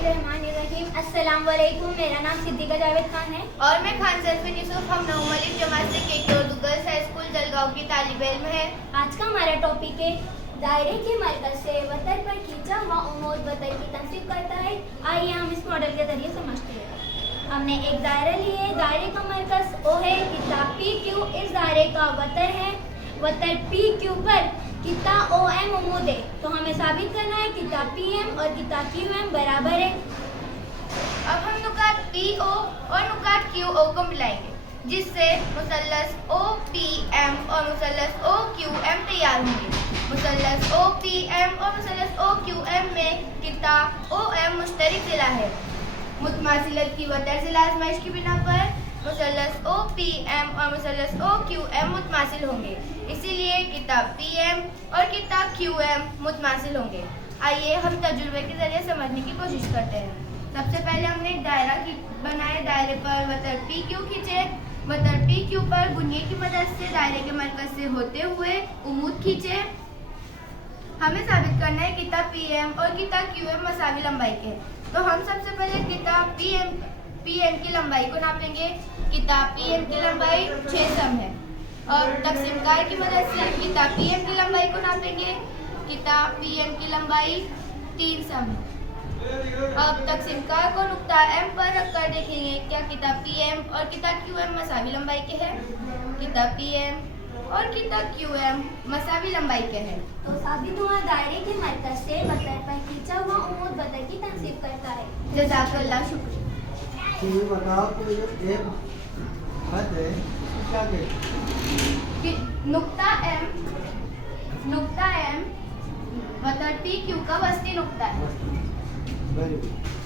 बिस्मिल्लाहिर्रहमानिर्रहीम। अस्सलाम वालेकुम। मेरा नाम सिद्दीका जावेद खान है और मैं खान सरफिन यूसुफ। हम नौ मलिक जमात से के और गर्ल्स हाई स्कूल जलगांव की तालिब इल्म है। आज का हमारा टॉपिक है दायरे के मरकज से वतन पर खींचा हुआ उमूद वतन की तनसीब करता है। आइए हम इस मॉडल के जरिए समझते हैं। हमने एक दायरा लिए, दायरे का मरकज ओ है किताब PQ, इस दायरे का वतन है वतन PQ पर किता OM उमूद है। तो हमें साबित करना है किता PM और किता QM बराबर है। अब हम नुकात PO और नुकात QO को मिलाएंगे, जिससे मुसल्लस OPM और मुसल्लस OQM तैयार होंगे। मुसल्लस OPM और मुसल्लस OQM में किता OM मुश्तरक जिला है। मुतमासिलत की वतर जिला आजमाइश की बिना पर मुसल्लस OPM और मुसल्लस OQM मुतमासिल होंगे, इसीलिए किताब PM और किताब QM मुतमासिल होंगे। आइए हम तजुर्बे के जरिए समझने की कोशिश करते हैं। सबसे पहले हमने एक दायरा बनाए, दायरे पर वतर PQ खींचे, वतर PQ पर गुनिये की मदद से दायरे के मरकज से होते हुए उमूद खींचे। हमें साबित करना है किताब PM और किताब QM मसावी लंबाई के। तो हम सबसे पहले किताब PM की लंबाई को नापेंगे। किताब PM की लंबाई 6 सम है और तकसीमकार की मदद से किताब PM की लंबाई को नापेंगे। किताब PM की लंबाई 3 सम है। अब तकसीमकार को नुक्ता M पर रखकर देखेंगे क्या किताब PM और किताब QM मसावी लंबाई के हैं। किताब PM और किताब QM मसावी लंबाई के हैं। तो साबित हुआ दायरे के मरकज से वतन पर खींचा हुआ उमूद वतन की तनसीब करता है। जज़ाकल्लाह, शुक्रिया। ये बताओ कि एक हद है, क्या कहते कि नुक्ता M वतर PQ का वस्ती नुक्ता है। हैं? Very good.